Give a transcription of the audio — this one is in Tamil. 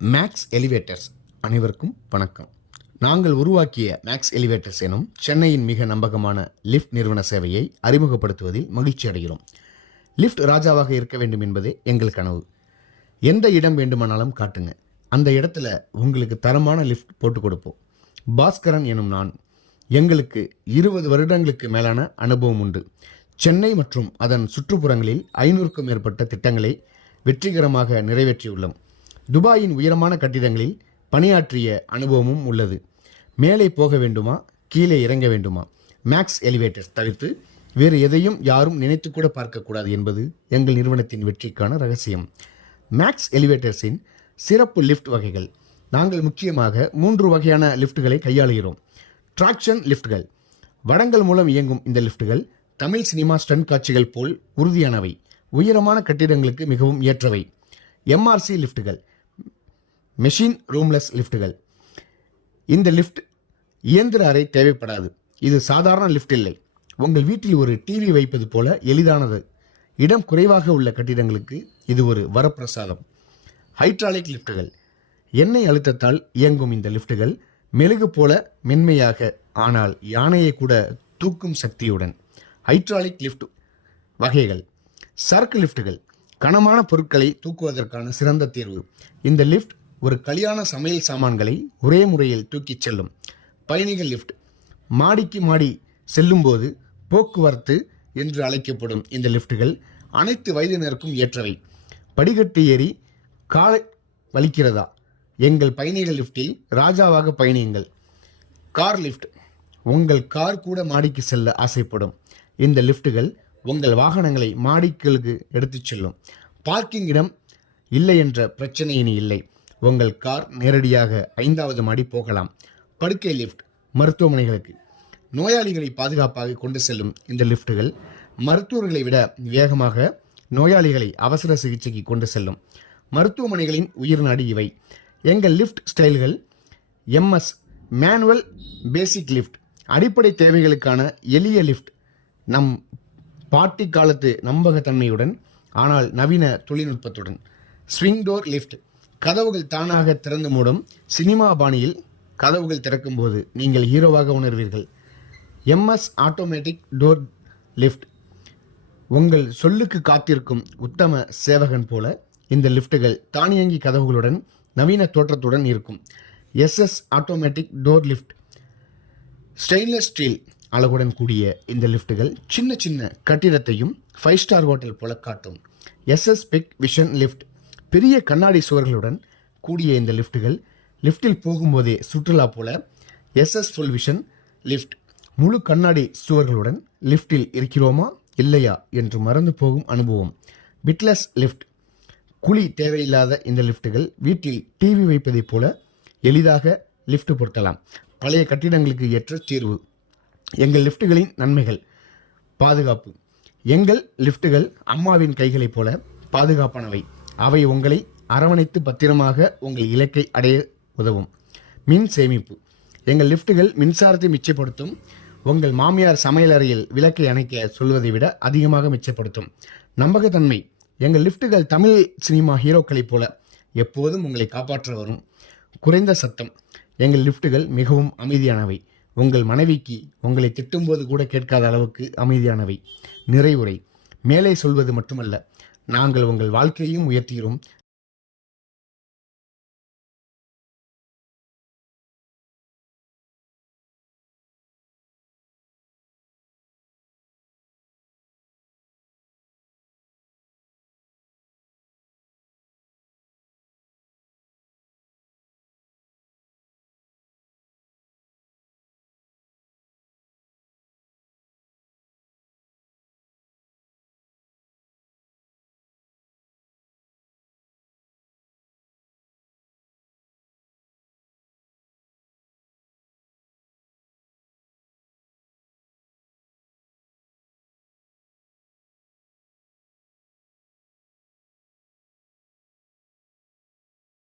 மேக்ஸ் எலிவேட்டர்ஸ் அனைவருக்கும் வணக்கம். நாங்கள் உருவாக்கிய மேக்ஸ் எலிவேட்டர்ஸ் எனும் சென்னையின் மிக நம்பகமான லிஃப்ட் நிறுவன சேவையை அறிமுகப்படுத்துவதில் மகிழ்ச்சி அடைகிறோம். லிஃப்ட் ராஜாவாக இருக்க வேண்டும் என்பதே எங்கள் கனவு. எந்த இடம் வேண்டுமானாலும் காட்டுங்க, அந்த இடத்துல உங்களுக்கு தரமான லிஃப்ட் போட்டு கொடுப்போம். பாஸ்கரன் எனும் நான். எங்களுக்கு 20 வருடங்களுக்கு மேலான அனுபவம் உண்டு. சென்னை மற்றும் அதன் சுற்றுப்புறங்களில் 500க்கும் மேற்பட்ட திட்டங்களை வெற்றிகரமாக நிறைவேற்றியுள்ளோம். துபாயின் உயரமான கட்டிடங்களில் பணியாற்றிய அனுபவமும் உள்ளது. மேலே போக வேண்டுமா, கீழே இறங்க வேண்டுமா, மேக்ஸ் எலிவேட்டர்ஸ் தவிர்த்து வேறு எதையும் யாரும் நினைத்து கூட பார்க்கக்கூடாது என்பது எங்கள் நிறுவனத்தின் வெற்றிக்கான ரகசியம். மேக்ஸ் எலிவேட்டர்ஸின் சிறப்பு லிஃப்ட் வகைகள். நாங்கள் முக்கியமாக 3 வகையான லிஃப்ட்டுகளை கையாளுகிறோம். ட்ராக்ஷன் லிஃப்ட்கள். வடங்கள் மூலம் இயங்கும் இந்த லிஃப்ட்டுகள் தமிழ் சினிமா ஸ்டண்ட் காட்சிகள் போல் உறுதியானவை, உயரமான கட்டிடங்களுக்கு மிகவும் ஏற்றவை. MRC லிஃப்ட்டுகள், machine ரூம்லெஸ் லிஃப்ட்டுகள். இந்த லிஃப்ட் இயந்திர அறை தேவைப்படாது. இது சாதாரண லிஃப்ட் இல்லை, உங்கள் வீட்டில் ஒரு டிவி வைப்பது போல எளிதானது. இடம் குறைவாக உள்ள கட்டிடங்களுக்கு இது ஒரு வரப்பிரசாதம். ஹைட்ராலிக் லிஃப்ட்டுகள். எண்ணெய் அழுத்தத்தால் இயங்கும் இந்த லிஃப்ட்டுகள் மெழுகு போல மென்மையாக, ஆனால் யானையை கூட தூக்கும் சக்தியுடன். ஹைட்ராலிக் லிஃப்ட் வகைகள். சரக்கு லிஃப்ட்டுகள். கனமான பொருட்களை தூக்குவதற்கான சிறந்த தீர்வு. இந்த லிஃப்ட் ஒரு கல்யாண சமையல் சாமான்களை ஒரே முறையில் தூக்கிச் செல்லும். பயணிகள் லிஃப்ட். மாடிக்கு மாடி செல்லும்போது போக்குவரத்து என்று அழைக்கப்படும் இந்த லிஃப்ட்டுகள் அனைத்து வயதினருக்கும் ஏற்றவை. படிக்கட்டு ஏறி காலை வலிக்கிறதா? எங்கள் பயணிகள் லிஃப்ட்டில் ராஜாவாக பயணியுங்கள். Car lift. உங்கள் கார் கூட மாடிக்கு செல்ல ஆசைப்படும். இந்த லிஃப்ட்டுகள் உங்கள் வாகனங்களை மாடிகளுக்கு எடுத்துச் செல்லும். பார்க்கிங் இடம் இல்லை என்ற பிரச்சனை இனி இல்லை. உங்கள் கார் நேரடியாக 5வது மாடி போகலாம். படுக்கை லிஃப்ட். மருத்துவமனைகளுக்கு நோயாளிகளை பாதுகாப்பாக கொண்டு செல்லும் இந்த லிஃப்ட்டுகள் மருத்துவர்களை விட வேகமாக நோயாளிகளை அவசர சிகிச்சைக்கு கொண்டு செல்லும். மருத்துவமனைகளின் உயிர் நாடி இவை. எங்கள் லிஃப்ட் ஸ்டைல்கள். எம்எஸ் மேனுவல் பேசிக் லிஃப்ட். அடிப்படை தேவைகளுக்கான எளிய லிஃப்ட். நம் பாட்டி காலத்து நம்பகத்தன்மையுடன், ஆனால் நவீன தொழில்நுட்பத்துடன். Swing door lift. கதவுகள் தானாக திறந்து மூடும் சினிமா பாணியில் கதவுகள் திறக்கும்போது நீங்கள் ஹீரோவாக உணர்வீர்கள். MS automatic door lift. உங்கள் சொல்லுக்கு காத்திருக்கும் உத்தம சேவகன் போல இந்த லிஃப்ட்டுகள் தானியங்கி கதவுகளுடன் நவீன தோற்றத்துடன் இருக்கும். S S automatic door lift. Stainless steel அழகுடன் கூடிய இந்த லிஃப்ட்டுகள் சின்ன சின்ன கட்டிடத்தையும் 5 ஸ்டார் ஹோட்டல் போல காட்டும். SS big vision lift. பெரிய கண்ணாடி சுவர்களுடன் கூடிய இந்த லிஃப்ட்டுகள் லிஃப்ட்டில் போகும்போதே சுற்றுலா போல. SS full vision lift. முழு கண்ணாடி சுவர்களுடன் லிஃப்ட்டில் இருக்கிறோமா இல்லையா என்று மறந்து போகும் அனுபவம். பிட்லெஸ் லிஃப்ட். குழி தேவையில்லாத இந்த லிஃப்ட்டுகள் வீட்டில் டிவி வைப்பதைப் போல எளிதாக லிஃப்ட் பொருத்தலாம். பழைய கட்டிடங்களுக்கு ஏற்ற தீர்வு. எங்கள் லிஃப்ட்டுகளின் நன்மைகள். பாதுகாப்பு. எங்கள் லிஃப்ட்டுகள் அம்மாவின் கைகளைப் போல பாதுகாப்பானவை. அவை உங்களை அரவணைத்து பத்திரமாக உங்கள் இலக்கை அடைய உதவும். மின் சேமிப்பு. எங்கள் லிஃப்ட்டுகள் மின்சாரத்தை மிச்சப்படுத்தும். உங்கள் மாமியார் சமையலறையில் விளக்கை அணைக்க சொல்வதை விட அதிகமாக மிச்சப்படுத்தும். நம்பகத்தன்மை. எங்கள் லிஃப்ட்டுகள் தமிழ் சினிமா ஹீரோக்களைப் போல எப்போதும் உங்களை காப்பாற்ற வரும். குறைந்த சத்தம். எங்கள் லிஃப்ட்டுகள் மிகவும் அமைதியானவை. உங்கள் மனைவிக்கு உங்களை திட்டும்போது கூட கேட்காத அளவுக்கு அமைதியானவை. நிறைவுரை. மேலே சொல்வது மட்டுமல்ல, நாங்கள் உங்கள் வாழ்க்கையையும் உயர்த்துகிறோம்,